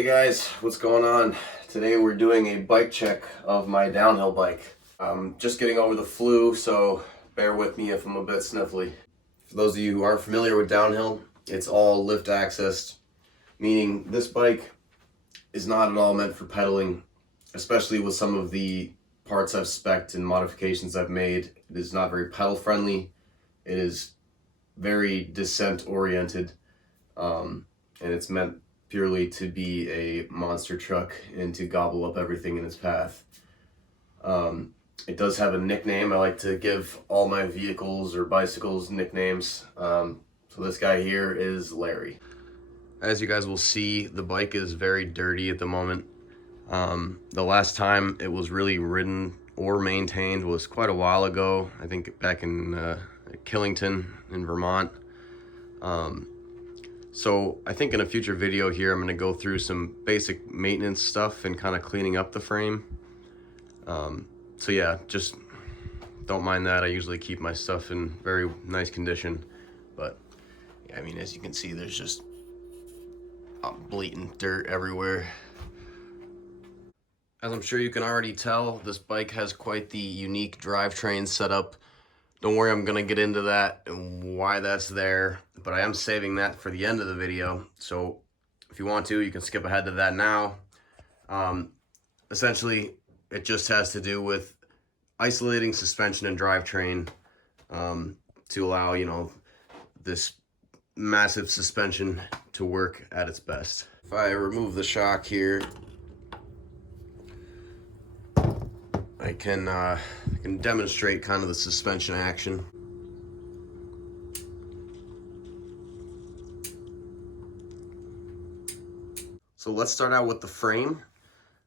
Hey guys, what's going on? Today we're doing a bike check of my downhill bike. I'm just getting over the flu, so bear with me if I'm a bit sniffly. For those of you who aren't familiar with downhill, it's all lift accessed, meaning this bike is not at all meant for pedaling, especially with some of the parts I've spec'd and modifications I've made. It is not very pedal friendly. It is very descent oriented, and it's meant purely to be a monster truck and to gobble up everything in its path. It does have a nickname. I like to give all my vehicles or bicycles nicknames. So this guy here is Larry. As you guys will see, the bike is very dirty at the moment. The last time it was really ridden or maintained was quite a while ago. I think back in Killington in Vermont. So I think in a future video here, I'm going to go through some basic maintenance stuff and kind of cleaning up the frame. So yeah, just don't mind that. I usually keep my stuff in very nice condition, but yeah, I mean, as you can see, there's just blatant dirt everywhere. As I'm sure you can already tell, this bike has quite the unique drivetrain setup. Don't worry, I'm gonna get into that and why that's there, but I am saving that for the end of the video. So if you want to, you can skip ahead to that now. Essentially, it just has to do with isolating suspension and drivetrain to allow, you know, this massive suspension to work at its best. If I remove the shock here, I can demonstrate kind of the suspension action. So let's start out with the frame.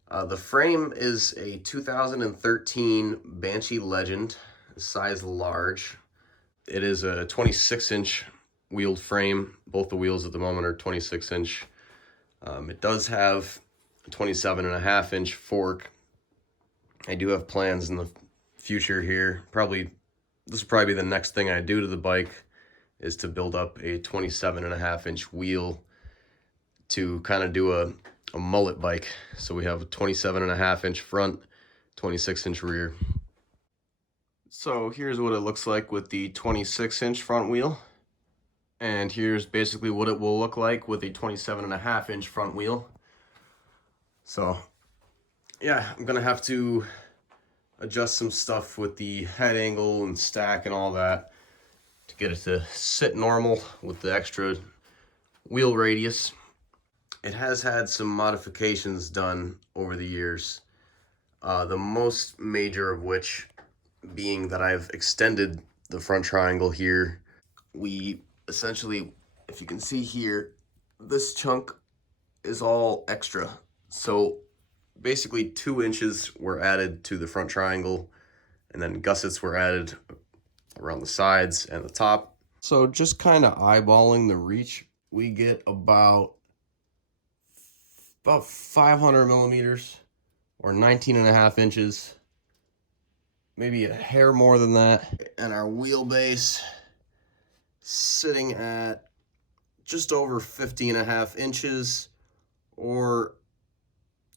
The frame is a 2013 Banshee Legend, size large. It is a 26-inch wheeled frame. Both the wheels at the moment are 26-inch. It does have a 27.5-inch fork. I do have plans in the future here. This will probably be the next thing I do to the bike, is to build up a 27.5-inch wheel to kind of do a mullet bike. So we have a 27.5-inch front, 26-inch rear. So here's what it looks like with the 26-inch front wheel. And here's basically what it will look like with a 27.5-inch front wheel. So yeah, I'm gonna have to adjust some stuff with the head angle and stack and all that to get it to sit normal with the extra wheel radius. It has had some modifications done over the years, the most major of which being that I've extended the front triangle here. We essentially, if you can see here, this chunk is all extra. So basically 2 inches were added to the front triangle, and then gussets were added around the sides and the top. So just kind of eyeballing the reach, we get about 500 millimeters or 19.5 inches, maybe a hair more than that. And our wheelbase sitting at just over 50.5 inches, or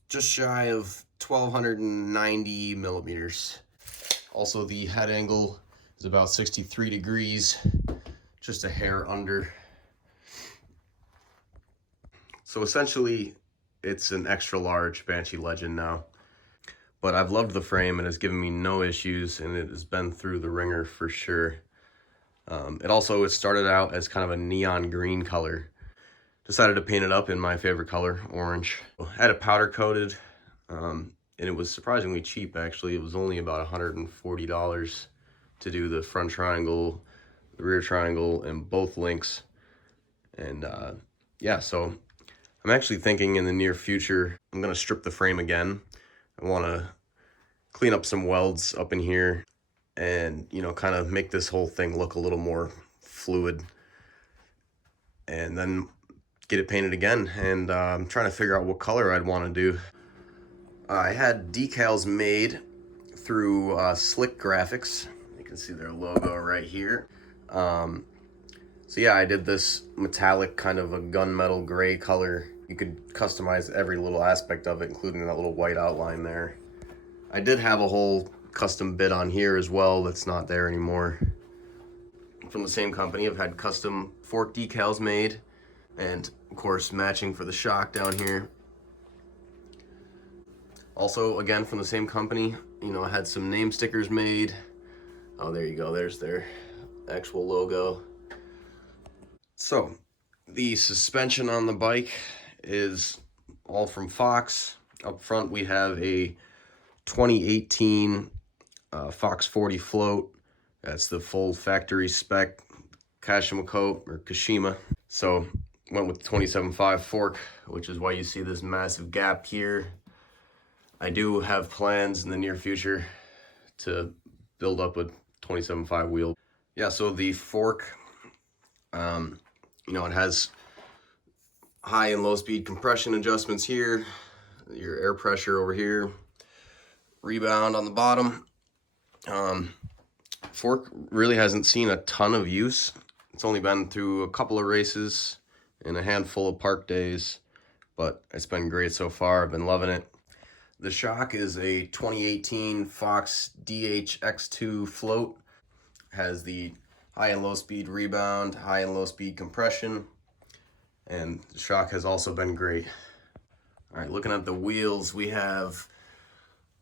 just shy of 1,290 millimeters. Also, the head angle is about 63 degrees, just a hair under. So essentially, it's an extra large Banshee Legend now. But I've loved the frame. It has given me no issues, and it has been through the ringer for sure. It started out as kind of a neon green color. Decided to paint it up in my favorite color, orange. I had it powder coated, and it was surprisingly cheap actually. It was only about $140 to do the front triangle, the rear triangle, and both links. And yeah, so I'm actually thinking in the near future, I'm gonna strip the frame again. I wanna clean up some welds up in here and, you know, kind of make this whole thing look a little more fluid. And then get it painted again, and I'm trying to figure out what color I'd want to do. I had decals made through Slick Graphics. You can see their logo right here. So yeah, I did this metallic kind of a gunmetal gray color You could customize every little aspect of it, including that little white outline there. I did have a whole custom bit on here as well that's not there anymore. From the same company, I've had custom fork decals made, and of course matching for the shock down here. Also, again, from the same company, you know, I had some name stickers made. Oh, there you go, there's their actual logo. So, the suspension on the bike is all from Fox. Up front we have a 2018 Fox 40 Float. That's the full factory spec Kashima. So went with the 27.5 fork, which is why you see this massive gap here. I do have plans in the near future to build up a 27.5 wheel. Yeah, so the fork, you know, it has high and low speed compression adjustments here, your air pressure over here, rebound on the bottom. Fork really hasn't seen a ton of use. It's only been through a couple of races and a handful of park days, but it's been great so far. I've been loving it. The shock is a 2018 Fox DHX2 Float. Has the high and low speed rebound, high and low speed compression, and the shock has also been great. All right, looking at the wheels, we have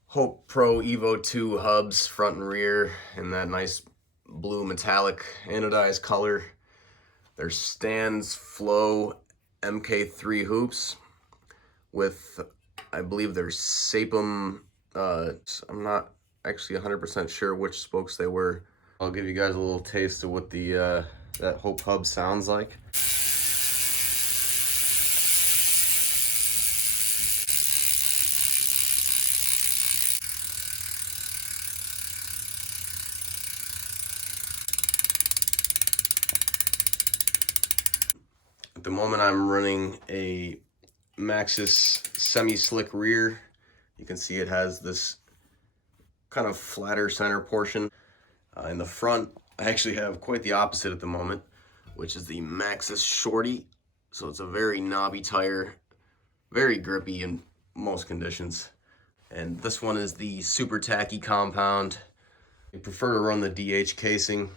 Hope Pro Evo 2 hubs, front and rear, in that nice blue metallic anodized color. They're Stan's Flow MKII hoops with, I believe they're Sapum, I'm not actually 100% sure which spokes they were. I'll give you guys a little taste of what the that Hope hub sounds like. At the moment I'm running a Maxxis semi-slick rear. You can see it has this kind of flatter center portion. In the front, I actually have quite the opposite at the moment, which is the Maxxis Shorty. So it's a very knobby tire, very grippy in most conditions. And this one is the super tacky compound. I prefer to run the DH casing.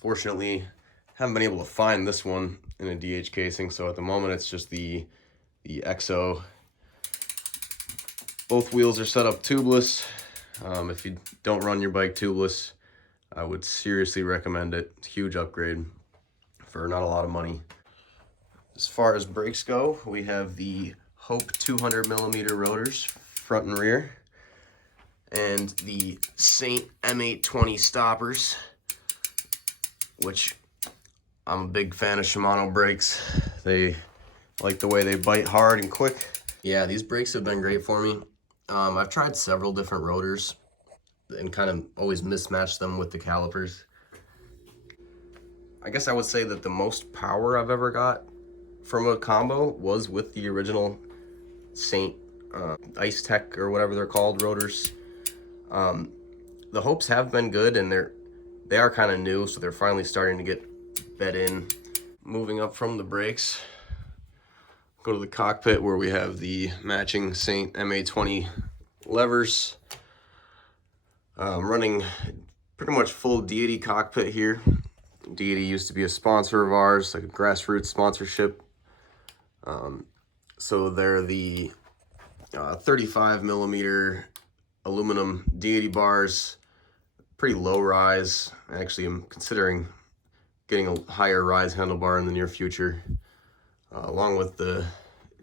Fortunately, haven't been able to find this one in a DH casing, so at the moment it's just the XO. Both wheels are set up tubeless. If you don't run your bike tubeless, I would seriously recommend it. It's a huge upgrade for not a lot of money. As far as brakes go, we have the Hope 200mm rotors, front and rear, and the Saint M820 stoppers, which I'm a big fan of Shimano brakes. They like the way they bite hard and quick. Yeah, these brakes have been great for me. I've tried several different rotors and kind of always mismatched them with the calipers. I guess I would say that the most power I've ever got from a combo was with the original Saint Ice Tech or whatever they're called rotors. The Hopes have been good, and they are kind of new, so they're finally starting to get bed in. Moving up from the brakes, go to the cockpit where we have the matching Saint M820 levers. Running pretty much full Deity cockpit here. Deity used to be a sponsor of ours, like a grassroots sponsorship. So they're the 35mm aluminum Deity bars, pretty low rise. Actually, I'm considering getting a higher rise handlebar in the near future, along with the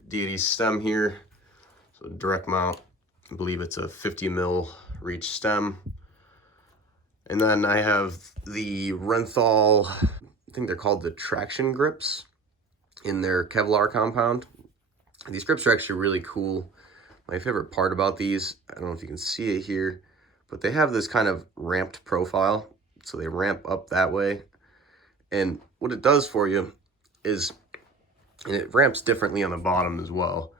Deity stem here. So direct mount, I believe it's a 50mm reach stem. And then I have the Renthal, I think they're called the traction grips, in their Kevlar compound. These grips are actually really cool. My favorite part about these, I don't know if you can see it here, but they have this kind of ramped profile. So they ramp up that way. And what it does for you is, and it ramps differently on the bottom as well.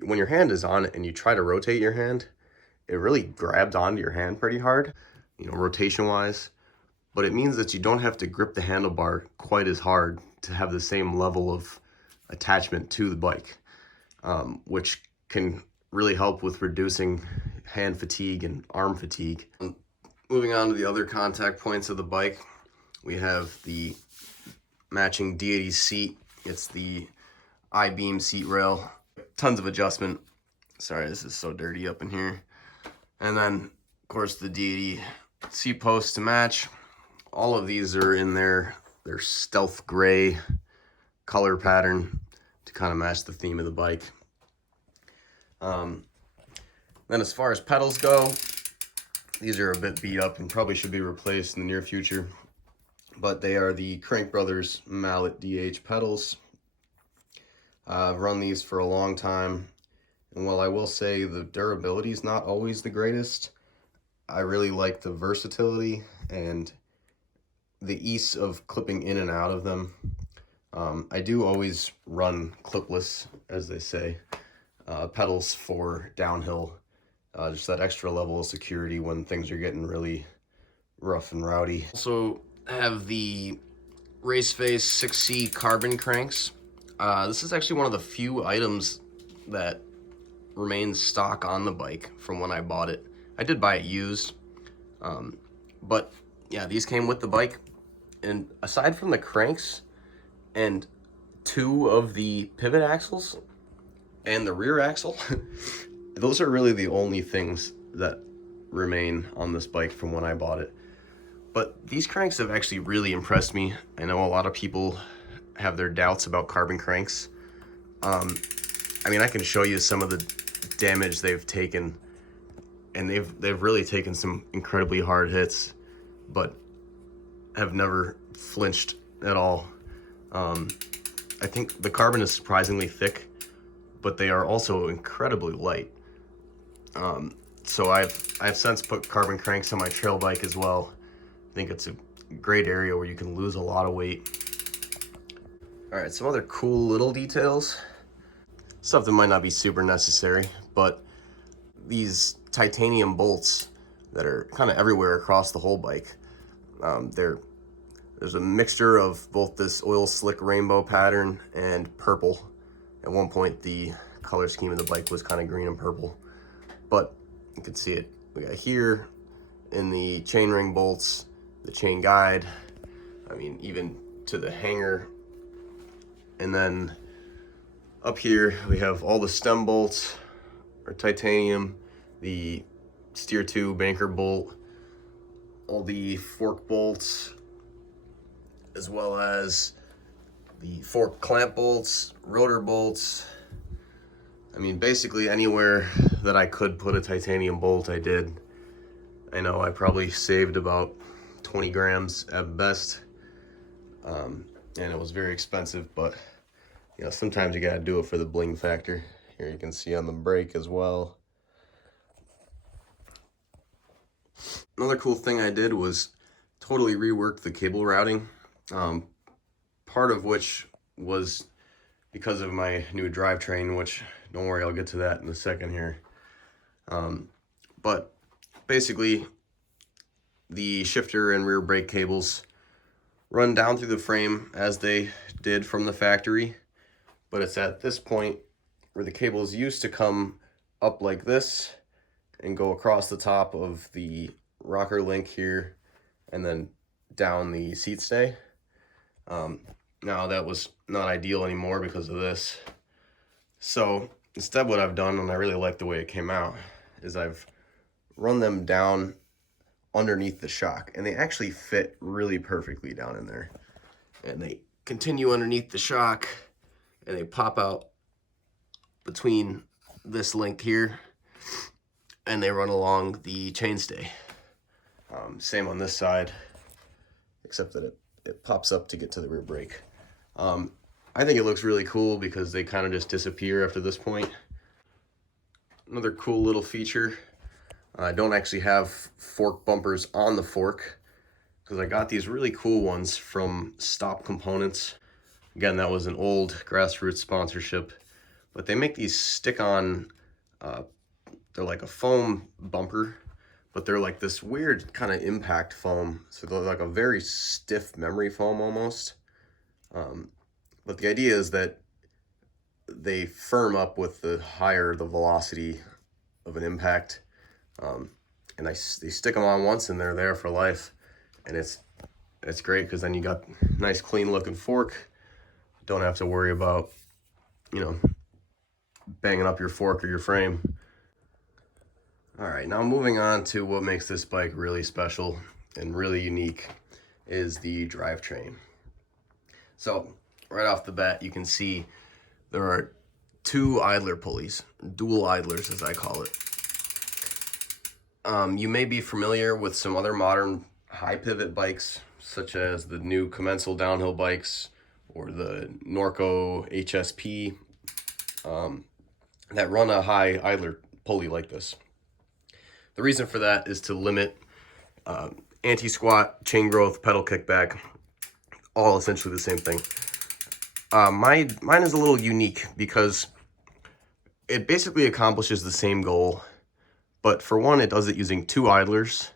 When your hand is on it and you try to rotate your hand, it really grabs onto your hand pretty hard, you know, rotation wise. But it means that you don't have to grip the handlebar quite as hard to have the same level of attachment to the bike, which can really help with reducing hand fatigue and arm fatigue. Moving on to the other contact points of the bike, we have the matching D80 seat. It's the I-beam seat rail, tons of adjustment. Sorry, this is so dirty up in here. And then, of course, the D80 seat posts to match. All of these are in their stealth gray color pattern to kind of match the theme of the bike. Then as far as pedals go, these are a bit beat up and probably should be replaced in the near future, but they are the Crank Brothers Mallet DH pedals. I've run these for a long time, and while I will say the durability is not always the greatest, I really like the versatility and the ease of clipping in and out of them. I do always run clipless, as they say, pedals for downhill, just that extra level of security when things are getting really rough and rowdy. Also have the Raceface 6C carbon cranks. This is actually one of the few items that remains stock on the bike from when I bought it. I did buy it used, but yeah, these came with the bike. And aside from the cranks and 2 of the pivot axles and the rear axle, those are really the only things that remain on this bike from when I bought it. But these cranks have actually really impressed me. I know a lot of people have their doubts about carbon cranks. I mean, I can show you some of the damage they've taken, and they've really taken some incredibly hard hits, but have never flinched at all. I think the carbon is surprisingly thick, but they are also incredibly light. So I've since put carbon cranks on my trail bike as well. I think it's a great area where you can lose a lot of weight. All right, some other cool little details. Stuff that might not be super necessary, but these titanium bolts that are kind of everywhere across the whole bike. There's a mixture of both this oil slick rainbow pattern and purple. At one point, the color scheme of the bike was kind of green and purple, but you can see it. We got here in the chainring bolts, the chain guide, I mean, even to the hanger. And then up here, we have all the stem bolts are titanium, the steer tube anchor bolt, all the fork bolts, as well as the fork clamp bolts, rotor bolts. I mean, basically anywhere that I could put a titanium bolt, I did. I know I probably saved about 20 grams at best, and it was very expensive, but you know, sometimes you gotta do it for the bling factor. Here you can see on the brake as well. Another cool thing I did was totally rework the cable routing, part of which was because of my new drivetrain, which, don't worry, I'll get to that in a second here. But basically, the shifter and rear brake cables run down through the frame as they did from the factory, but it's at this point where the cables used to come up like this and go across the top of the rocker link here and then down the seat stay. Now that was not ideal anymore because of this. So instead what I've done, and I really like the way it came out, is I've run them down underneath the shock, and they actually fit really perfectly down in there. And they continue underneath the shock, and they pop out between this link here, and they run along the chainstay. Same on this side, except that it pops up to get to the rear brake. I think it looks really cool because they kind of just disappear after this point. Another cool little feature, I don't actually have fork bumpers on the fork because I got these really cool ones from Stop Components. Again, that was an old grassroots sponsorship, but they make these stick-on, they're like a foam bumper, but they're like this weird kind of impact foam. So they're like a very stiff memory foam almost. But the idea is that they firm up with the higher the velocity of an impact. And they stick them on once and they're there for life. And it's great because then you got nice clean looking fork. Don't have to worry about, you know, banging up your fork or your frame. All right, now moving on to what makes this bike really special and really unique is the drivetrain. So right off the bat, you can see there are two idler pulleys, dual idlers as I call it. You may be familiar with some other modern high pivot bikes, such as the new Commensal downhill bikes or the Norco HSP that run a high idler pulley like this. The reason for that is to limit anti-squat, chain growth, pedal kickback, all essentially the same thing. Mine is a little unique because it basically accomplishes the same goal, but for one, it does it using two idlers,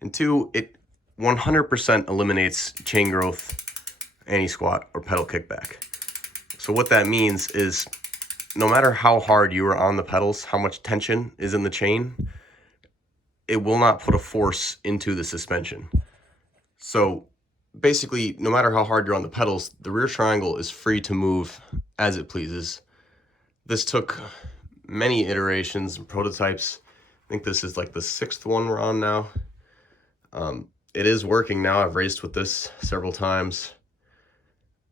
and two, it 100% eliminates chain growth, anti-squat, or pedal kickback. So what that means is no matter how hard you are on the pedals, how much tension is in the chain, it will not put a force into the suspension. So basically, no matter how hard you're on the pedals, the rear triangle is free to move as it pleases. This took many iterations and prototypes. I think this is like the 6th one we're on now. It is working now. I've raced with this several times.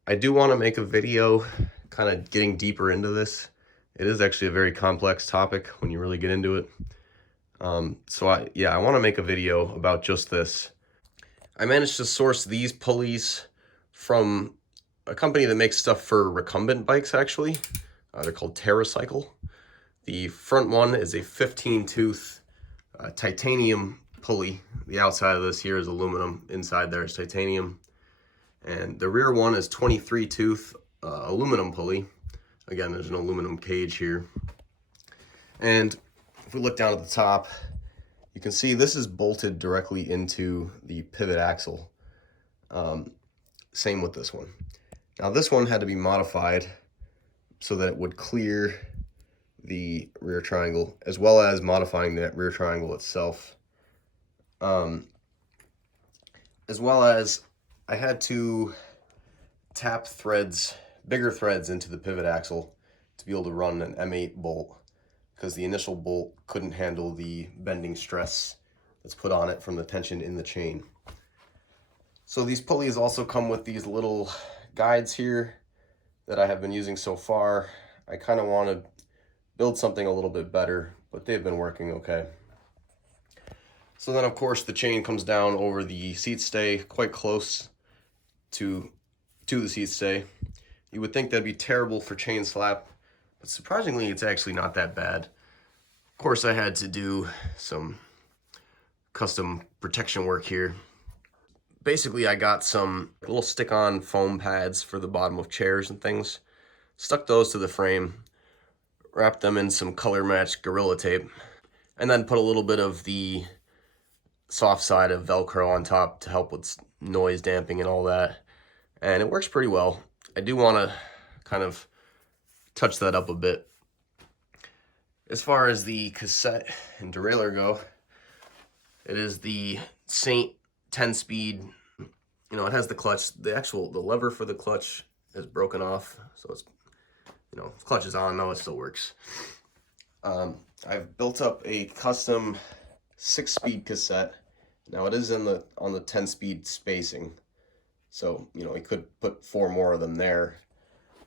I do want to make a video kind of getting deeper into this. It is actually a very complex topic when you really get into it. So I want to make a video about just this. I managed to source these pulleys from a company that makes stuff for recumbent bikes, actually. They're called TerraCycle. The front one is a 15-tooth titanium pulley. The outside of this here is aluminum, inside there is titanium. And the rear one is 23-tooth aluminum pulley. Again, there's an aluminum cage here. And if we look down at the top, you can see this is bolted directly into the pivot axle. Same with this one. Now this one had to be modified so that it would clear the rear triangle, as well as modifying that rear triangle itself. As well as I had to tap threads, bigger threads into the pivot axle to be able to run an M8 bolt, because the initial bolt couldn't handle the bending stress that's put on it from the tension in the chain. So these pulleys also come with these little guides here that I have been using so far. I kind of want to build something a little bit better, but they've been working okay. So then of course the chain comes down over the seat stay, quite close to the seat stay. You would think that'd be terrible for chain slap, but surprisingly it's actually not that bad. Of course I had to do some custom protection work here. Basically I got some little stick-on foam pads for the bottom of chairs and things, stuck those to the frame, wrapped them in some color matched Gorilla tape, and then put a little bit of the soft side of Velcro on top to help with noise damping and all that. And it works pretty well. I do want to kind of touch that up a bit. As far as the cassette and derailleur go, it is the Saint 10-speed. You know, it has the clutch. The lever for the clutch is broken off, so it's, you know, the clutch is on though, it still works. I've built up a custom 6-speed cassette. Now it is on the 10-speed spacing, so you know we could put 4 more of them there.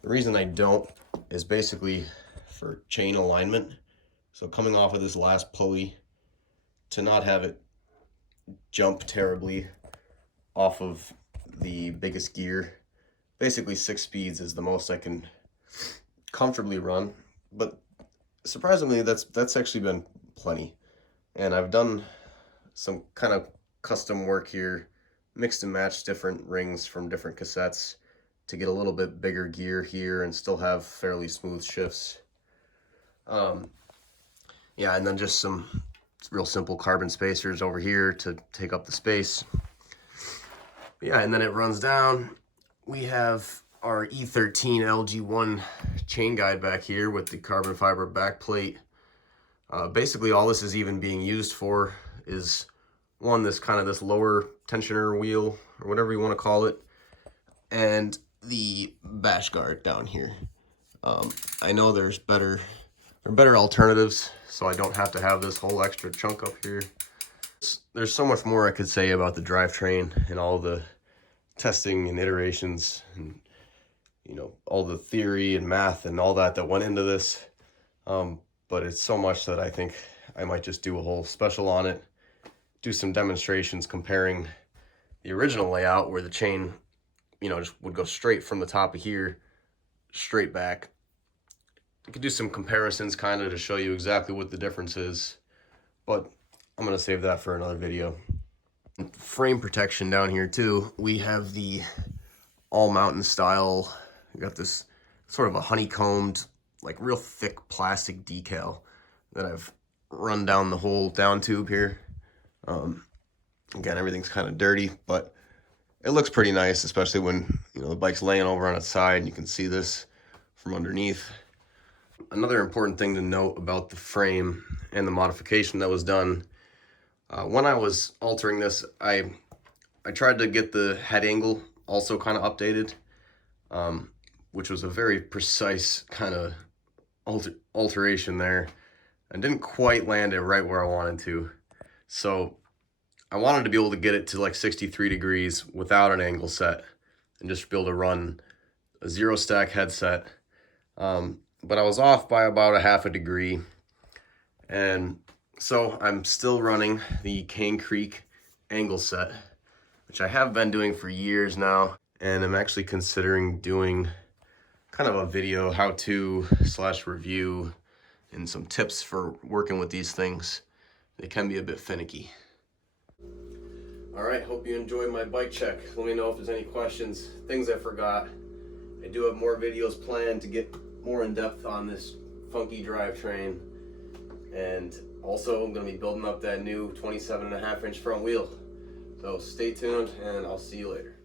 The reason I don't is basically for chain alignment. So coming off of this last pulley, to not have it jump terribly off of the biggest gear. Basically 6 speeds is the most I can comfortably run, but surprisingly that's actually been plenty. And I've done some kind of custom work here, mixed and matched different rings from different cassettes to get a little bit bigger gear here and still have fairly smooth shifts. Yeah, and then just some real simple carbon spacers over here to take up the space. Yeah, and then it runs down. We have our E13 LG1 chain guide back here with the carbon fiber back plate. Basically all this is even being used for is one, this lower tensioner wheel or whatever you want to call it, and the bash guard down here. I know there are better alternatives, so I don't have to have this whole extra chunk up here. There's so much more I could say about the drivetrain and all the testing and iterations and, you know, all the theory and math and all that went into this. But it's so much that I think I might just do a whole special on it, do some demonstrations comparing the original layout where the chain, you know, just would go straight from the top of here, straight back. I could do some comparisons kind of to show you exactly what the difference is, but I'm going to save that for another video. Frame protection down here too. We have the all mountain style. We got this sort of a honeycombed, like real thick plastic decal that I've run down the whole down tube here. Again, everything's kind of dirty, but it looks pretty nice, especially when, you know, the bike's laying over on its side and you can see this from underneath. Another important thing to note about the frame and the modification that was done, when I was altering this, I tried to get the head angle also kind of updated, which was a very precise kind of alteration there. I didn't quite land it right where I wanted to. So I wanted to be able to get it to like 63 degrees without an angle set and just be able to run a zero stack headset. But I was off by about a half a degree. And so I'm still running the Cane Creek angle set, which I have been doing for years now. And I'm actually considering doing kind of a video how-to / review and some tips for working with these things. They can be a bit finicky. All right, hope you enjoyed my bike check. Let me know if there's any questions, things I forgot. I do have more videos planned to get more in depth on this funky drivetrain. And also I'm gonna be building up that new 27.5-inch front wheel. So stay tuned and I'll see you later.